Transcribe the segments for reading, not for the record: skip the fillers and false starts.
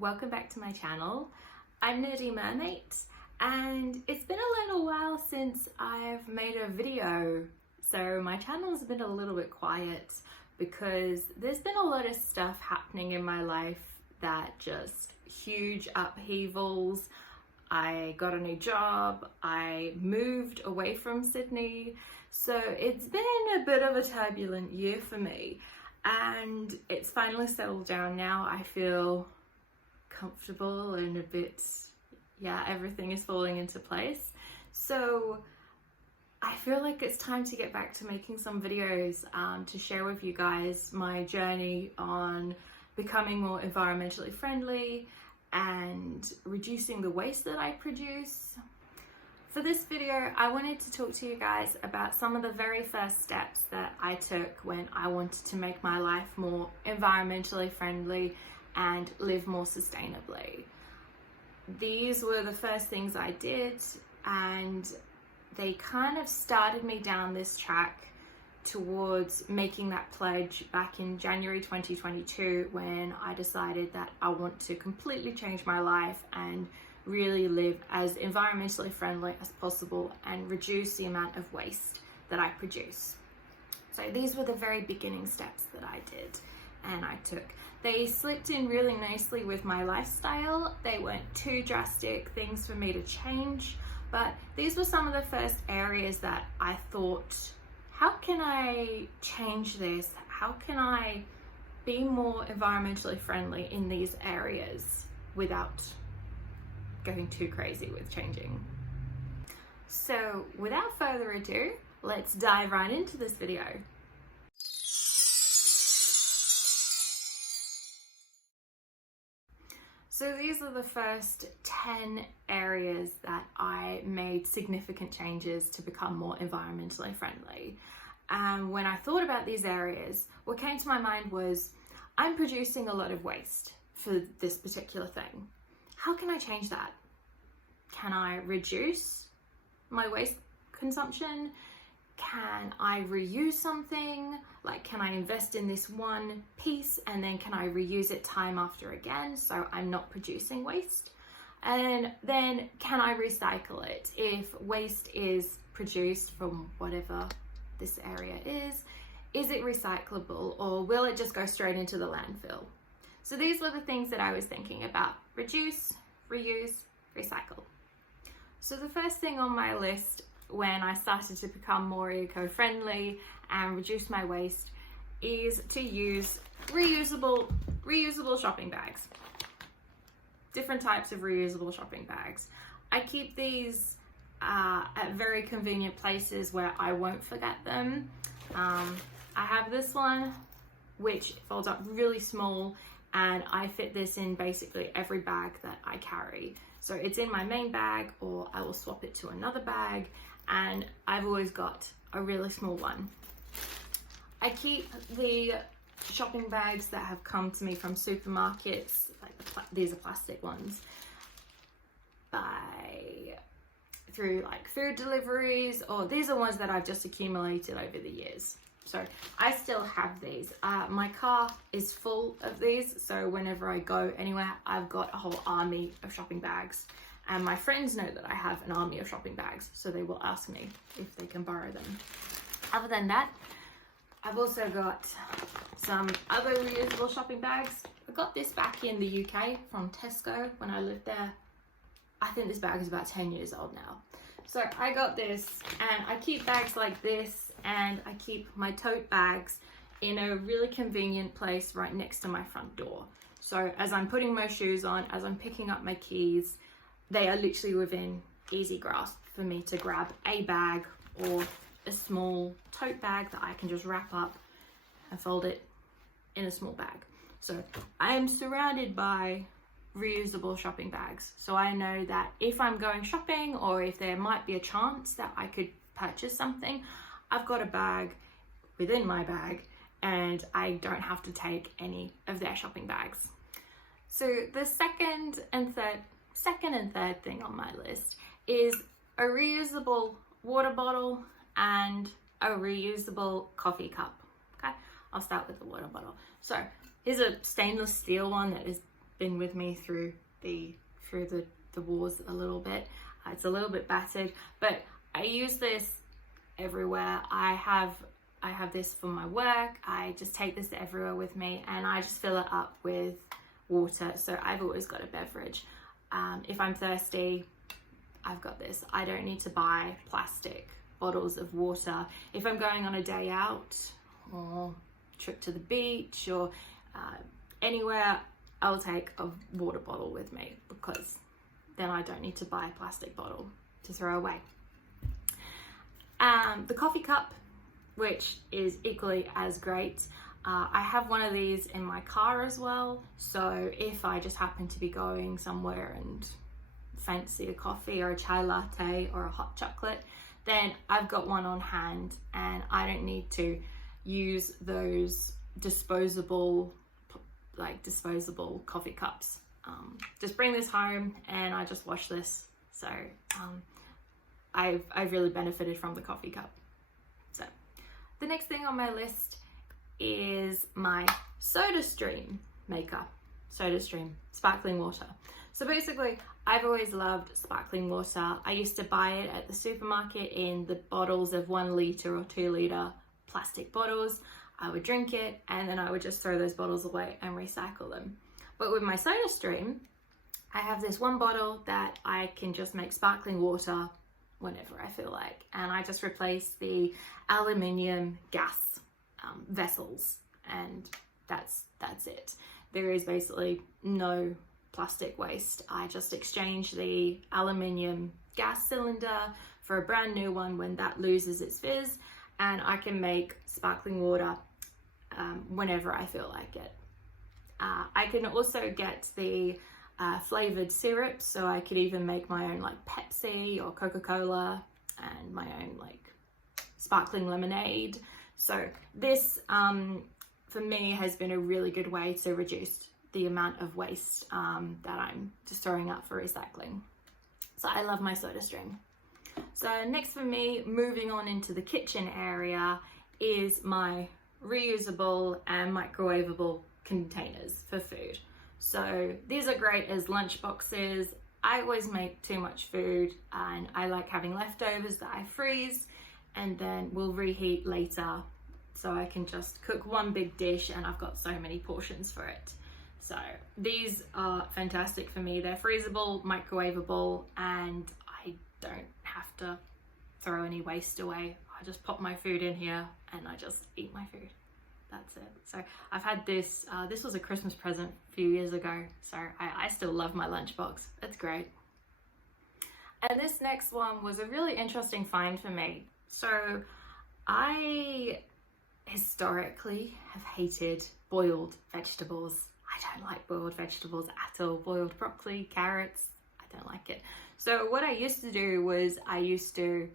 welcome back to my channel. I'm Nerdy Mermaid and it's been a little while since I've made a video, so my channel's been a little bit quiet because there's been a lot of stuff happening in my life that just huge upheavals. I got a new job, I moved away from Sydney, so it's been a bit of a turbulent year for me. And it's finally settled down now. I feel comfortable and a bit, everything is falling into place. So I feel like it's time to get back to making some videos to share with you guys my journey on becoming more environmentally friendly and reducing the waste that I produce. For this video, I wanted to talk to you guys about some of the very first steps that I took when I wanted to make my life more environmentally friendly and live more sustainably. These were the first things I did, and they kind of started me down this track towards making that pledge back in January 2022 when I decided that I want to completely change my life and really live as environmentally friendly as possible and reduce the amount of waste that I produce. So these were the very beginning steps that I did and I took. They slipped in really nicely with my lifestyle. They weren't too drastic things for me to change, but these were some of the first areas that I thought, how can I change this? How can I be more environmentally friendly in these areas without going too crazy with changing? So without further ado, let's dive right into this video. So these are the first 10 areas that I made significant changes to become more environmentally friendly. And when I thought about these areas, what came to my mind was, I'm producing a lot of waste for this particular thing. How can I change that? Can I reduce my waste consumption? Can I reuse something? Like, can I invest in this one piece and then can I reuse it time after again so I'm not producing waste? And then can I recycle it? If waste is produced from whatever this area is it recyclable or will it just go straight into the landfill? So these were the things that I was thinking about: reduce, reuse, recycle. So the first thing on my list when I started to become more eco-friendly and reduce my waste is to use reusable shopping bags. Different types of reusable shopping bags. I keep these at very convenient places where I won't forget them. I have this one which folds up really small, and I fit this in basically every bag that I carry. So it's in my main bag, or I will swap it to another bag, and I've always got a really small one. I keep the shopping bags that have come to me from supermarkets, like these are plastic ones, through like food deliveries, or these are ones that I've just accumulated over the years. So I still have these. My car is full of these, so whenever I go anywhere, I've got a whole army of shopping bags. And my friends know that I have an army of shopping bags, so they will ask me if they can borrow them. Other than that, I've also got some other reusable shopping bags. I got this back in the UK from Tesco when I lived there. I think this bag is about 10 years old now. So I got this, and I keep bags like this, and I keep my tote bags in a really convenient place right next to my front door. So as I'm putting my shoes on, as I'm picking up my keys, they are literally within easy grasp for me to grab a bag or a small tote bag that I can just wrap up and fold it in a small bag. So I am surrounded by reusable shopping bags. So I know that if I'm going shopping or if there might be a chance that I could purchase something, I've got a bag within my bag and I don't have to take any of their shopping bags. So the second and third thing on my list is a reusable water bottle and a reusable coffee cup. Okay, I'll start with the water bottle. So here's a stainless steel one that is been with me through the wars a little bit. It's a little bit battered, but I use this everywhere. I have this for my work. I just take this everywhere with me, and I just fill it up with water. So I've always got a beverage. If I'm thirsty, I've got this. I don't need to buy plastic bottles of water. If I'm going on a day out or trip to the beach or anywhere, I'll take a water bottle with me, because then I don't need to buy a plastic bottle to throw away. The coffee cup, which is equally as great. I have one of these in my car as well, so if I just happen to be going somewhere and fancy a coffee or a chai latte or a hot chocolate, then I've got one on hand, and I don't need to use those disposable coffee cups. Just bring this home and I just wash this. So I've really benefited from the coffee cup. So the next thing on my list is my Sodastream maker. Sodastream sparkling water. So basically, I've always loved sparkling water. I used to buy it at the supermarket in the bottles of 1 litre or 2 litre plastic bottles. I would drink it, and then I would just throw those bottles away and recycle them. But with my Sodastream, I have this one bottle that I can just make sparkling water whenever I feel like, and I just replace the aluminium gas vessels, and that's it. There is basically no plastic waste. I just exchange the aluminium gas cylinder for a brand new one when that loses its fizz, and I can make sparkling water whenever I feel like it. I can also get the flavored syrups, so I could even make my own like Pepsi or Coca-Cola, and my own like sparkling lemonade. So this for me has been a really good way to reduce the amount of waste that I'm just throwing out for recycling. So I love my Sodastream. So next for me, moving on into the kitchen area, is my reusable and microwavable containers for food. So these are great as lunch boxes. I always make too much food, and I like having leftovers that I freeze and then will reheat later, so I can just cook one big dish and I've got so many portions for it. So these are fantastic for me. They're freezable, microwavable, and I don't have to throw any waste away. I just pop my food in here and I just eat my food. That's it. So I've had this, this was a Christmas present a few years ago, so I still love my lunchbox. It's great. And this next one was a really interesting find for me. So I historically have hated boiled vegetables. I don't like boiled vegetables at all. Boiled broccoli, carrots, I don't like it. So what I used to do was I used to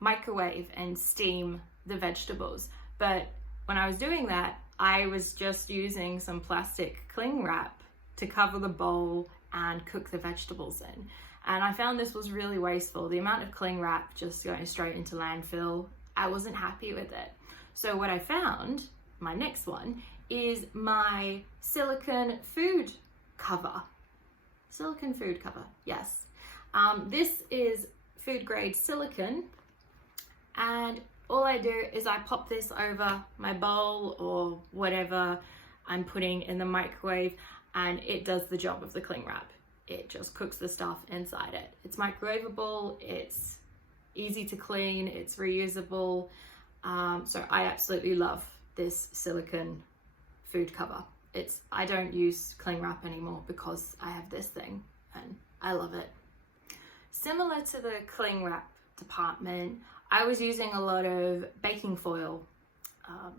microwave and steam the vegetables. But when I was doing that, I was just using some plastic cling wrap to cover the bowl and cook the vegetables in. And I found this was really wasteful. The amount of cling wrap just going straight into landfill, I wasn't happy with it. So what I found, my next one, is my silicone food cover. Silicone food cover, yes. This is food grade silicone, and all I do is I pop this over my bowl or whatever I'm putting in the microwave, and it does the job of the cling wrap. It just cooks the stuff inside it. It's microwavable, it's easy to clean, it's reusable. So I absolutely love this silicone food cover. I don't use cling wrap anymore because I have this thing and I love it. Similar to the cling wrap department, I was using a lot of baking foil,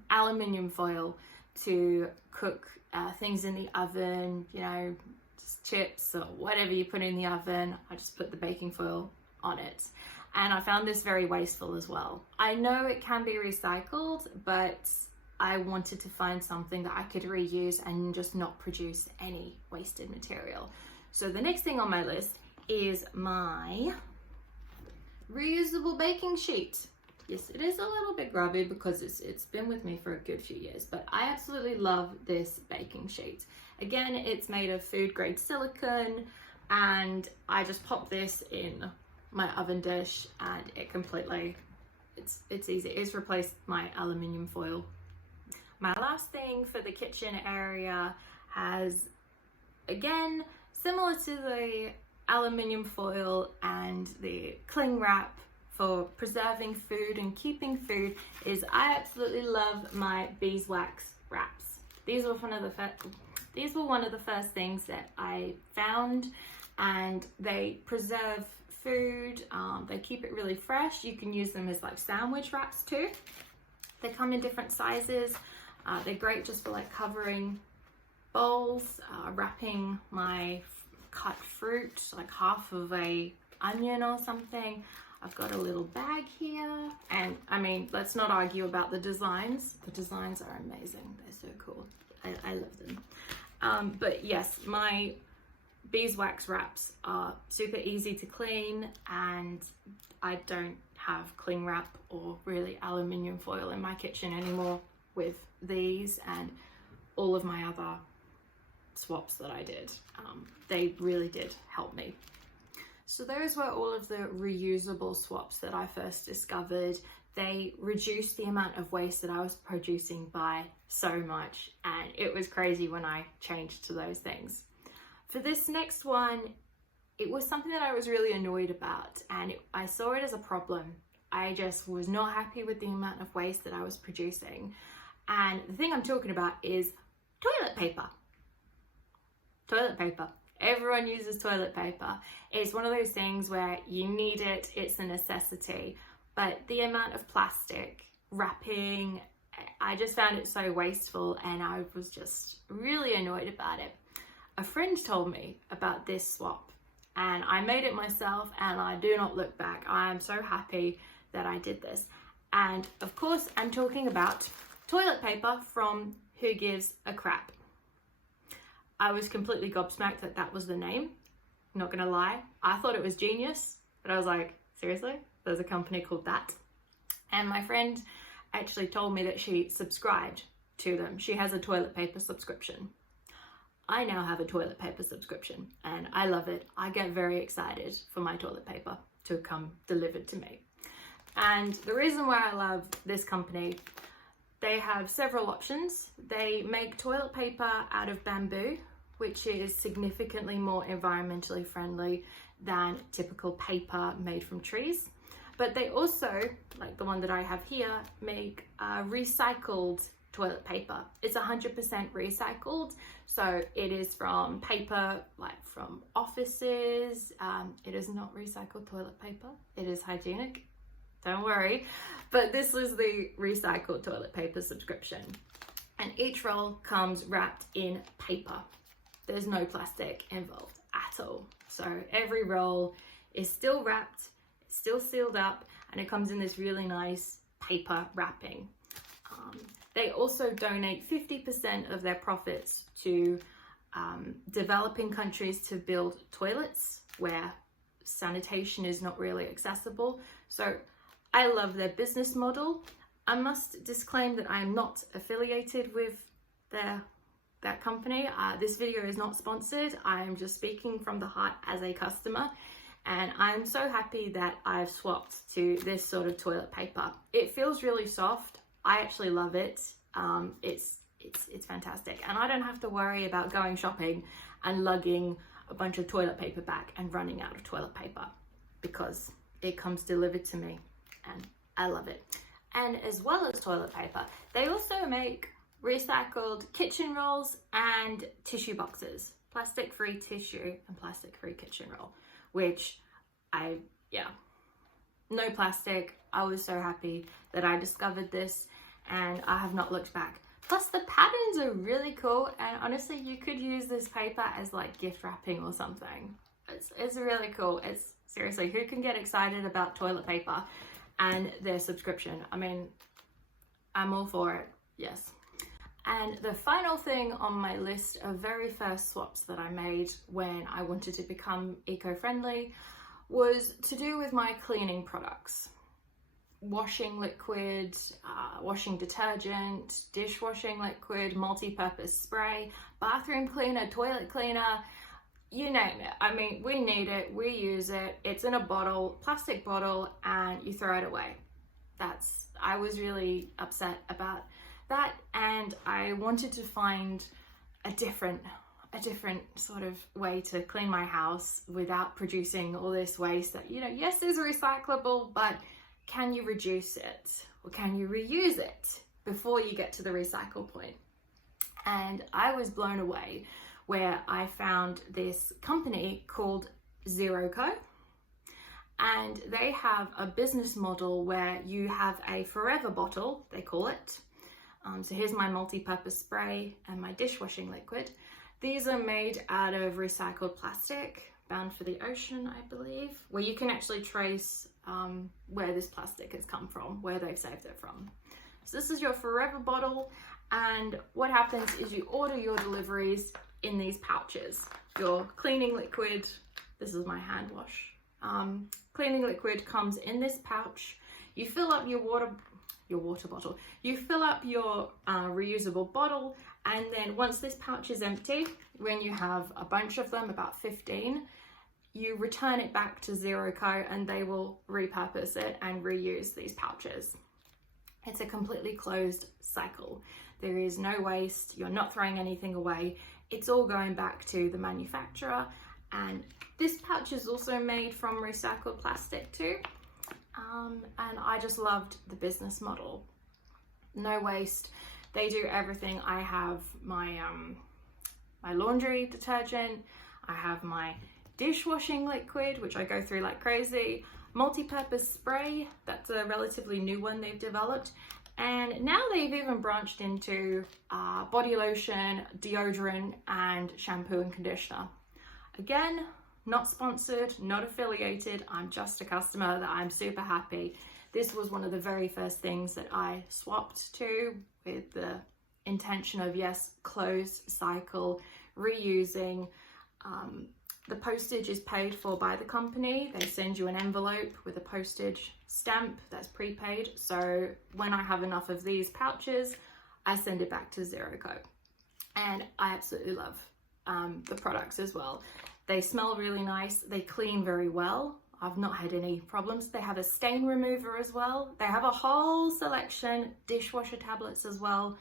aluminium foil, to cook things in the oven, you know, just chips or whatever you put in the oven. I just put the baking foil on it. And I found this very wasteful as well. I know it can be recycled, but I wanted to find something that I could reuse and just not produce any wasted material. So the next thing on my list is my reusable baking sheet. yes, it is a little bit grubby because it's been with me for a good few years, but I absolutely love this baking sheet. Again, it's made of food grade silicone, and I just pop this in my oven dish and it completely, it's easy. It's replaced my aluminium foil. My last thing for the kitchen area has, again, similar to the aluminium foil and the cling wrap for preserving food and keeping food, is I absolutely love my Beeswax Wraps. These were one of the first things that I found, and they preserve food, they keep it really fresh. You can use them as like sandwich wraps too. They come in different sizes. They're great just for like covering bowls, wrapping my cut fruit, like half of a onion or something. I've got a little bag here, and I mean, let's not argue about the designs. The designs are amazing. They're so cool. I love them. But yes, my Beeswax wraps are super easy to clean, and I don't have cling wrap or really aluminium foil in my kitchen anymore with these and all of my other swaps that I did. They really did help me. So those were all of the reusable swaps that I first discovered. They reduced the amount of waste that I was producing by so much, and it was crazy when I changed to those things. For this next one, it was something that I was really annoyed about, and I saw it as a problem. I just was not happy with the amount of waste that I was producing. And the thing I'm talking about is toilet paper. Toilet paper. Everyone uses toilet paper. It's one of those things where you need it, it's a necessity. But the amount of plastic, wrapping, I just found it so wasteful, and I was just really annoyed about it. A friend told me about this swap, and I made it myself, and I do not look back. I am so happy that I did this. And of course, I'm talking about toilet paper from Who Gives a Crap. I was completely gobsmacked that that was the name. Not gonna lie, I thought it was genius, but I was like, seriously? There's a company called that? And my friend actually told me that she subscribed to them. She has a toilet paper subscription. I now have a toilet paper subscription, and I love it. I get very excited for my toilet paper to come delivered to me. And the reason why I love this company, they have several options. They make toilet paper out of bamboo, which is significantly more environmentally friendly than typical paper made from trees. But they also, like the one that I have here, make recycled toilet paper. It's 100% recycled. So it is from paper, like from offices. It is not recycled toilet paper. It is hygienic. Don't worry. But this is the recycled toilet paper subscription. And each roll comes wrapped in paper. There's no plastic involved at all. So every roll is still wrapped, still sealed up, and it comes in this really nice paper wrapping. They also donate 50% of their profits to developing countries to build toilets where sanitation is not really accessible. So I love their business model. I must disclaim that I am not affiliated with that company. This video is not sponsored. I am just speaking from the heart as a customer, and I'm so happy that I've swapped to this sort of toilet paper. It feels really soft. I actually love it. It's fantastic, and I don't have to worry about going shopping and lugging a bunch of toilet paper back and running out of toilet paper, because it comes delivered to me, and I love it. And as well as toilet paper, they also make recycled kitchen rolls and tissue boxes, plastic-free tissue and plastic-free kitchen roll, which no plastic. I was so happy that I discovered this, and I have not looked back. Plus the patterns are really cool, and honestly, you could use this paper as like gift wrapping or something. It's really cool. It's seriously, who can get excited about toilet paper and their subscription? I mean, I'm all for it, yes. And the final thing on my list of very first swaps that I made when I wanted to become eco-friendly was to do with my cleaning products. washing liquid, washing detergent, dishwashing liquid, multi-purpose spray, bathroom cleaner, toilet cleaner, you name it. I mean, we need it, we use it. It's in a bottle, plastic bottle, and you throw it away. I was really upset about that, and I wanted to find a different sort of way to clean my house without producing all this waste that, you know, yes, is recyclable, but can you reduce it or can you reuse it before you get to the recycle point? And I was blown away where I found this company called ZeroCo, and they have a business model where you have a forever bottle, they call it. So here's my multi-purpose spray and my dishwashing liquid. These are made out of recycled plastic, bound for the ocean, I believe, where you can actually trace where this plastic has come from, where they've saved it from. So this is your forever bottle, and what happens is you order your deliveries in these pouches. Your cleaning liquid, this is my hand wash. Cleaning liquid comes in this pouch. You fill up your water bottle. You fill up your reusable bottle, and then once this pouch is empty, when you have a bunch of them, about 15, you return it back to ZeroCo and they will repurpose it and reuse these pouches. It's a completely closed cycle. There is no waste, you're not throwing anything away. It's all going back to the manufacturer, and this pouch is also made from recycled plastic too. And I just loved the business model. No waste. They do everything. I have my my laundry detergent. I have my dishwashing liquid, which I go through like crazy. Multi-purpose spray. That's a relatively new one they've developed. And now they've even branched into body lotion, deodorant, and shampoo and conditioner. Again, not sponsored, not affiliated. I'm just a customer that I'm super happy. This was one of the very first things that I swapped to, with the intention of, yes, closed cycle, reusing. The postage is paid for by the company. They send you an envelope with a postage stamp that's prepaid. So when I have enough of these pouches, I send it back to ZeroCo. And I absolutely love the products as well. They smell really nice. They clean very well. I've not had any problems. They have a stain remover as well. They have a whole selection, dishwasher tablets as well.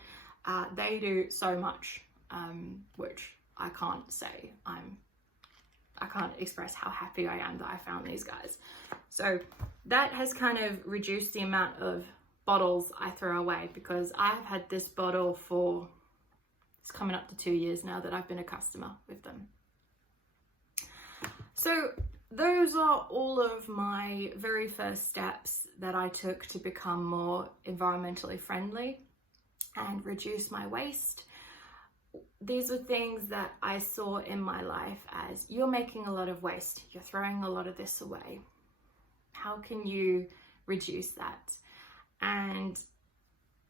They do so much, which I can't say. I can't express how happy I am that I found these guys. So that has kind of reduced the amount of bottles I throw away, because I've had this bottle for, it's coming up to 2 years now that I've been a customer with them. So those are all of my very first steps that I took to become more environmentally friendly and reduce my waste. These were things that I saw in my life as, you're making a lot of waste, you're throwing a lot of this away. How can you reduce that? And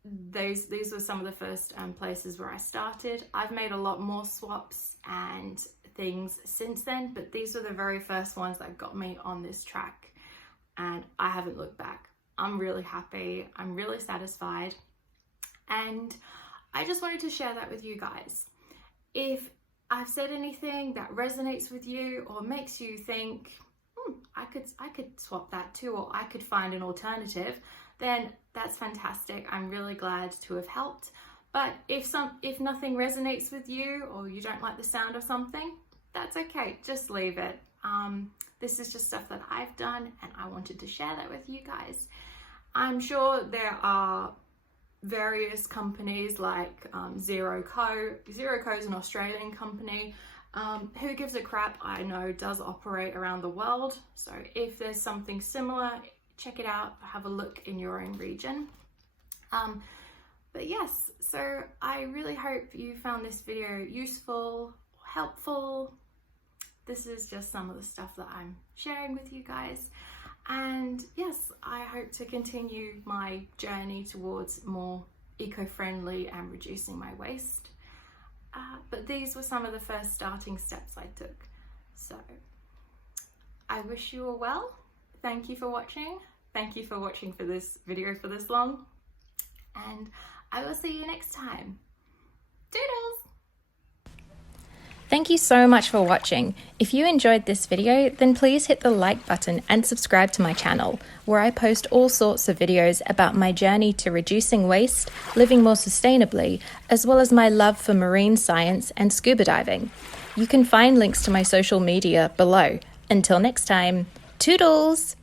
these were some of the first places where I started. I've made a lot more swaps and things since then, but these were the very first ones that got me on this track, and I haven't looked back. I'm really happy, I'm really satisfied, and I just wanted to share that with you guys. If I've said anything that resonates with you or makes you think, I could swap that too, or I could find an alternative, then that's fantastic. I'm really glad to have helped. But if nothing resonates with you, or you don't like the sound of something, that's okay, just leave it. This is just stuff that I've done, and I wanted to share that with you guys. I'm sure there are various companies like ZeroCo. ZeroCo is an Australian company. Who gives a crap, I know, does operate around the world. So if there's something similar, check it out, have a look in your own region. But yes, so I really hope you found this video useful, helpful. This is just some of the stuff that I'm sharing with you guys. And yes, I hope to continue my journey towards more eco-friendly and reducing my waste. But these were some of the first starting steps I took. So I wish you all well. Thank you for watching. Thank you for watching for this video for this long, and I will see you next time. Doodles! Thank you so much for watching. If you enjoyed this video, then please hit the like button and subscribe to my channel, where I post all sorts of videos about my journey to reducing waste, living more sustainably, as well as my love for marine science and scuba diving. You can find links to my social media below. Until next time, toodles!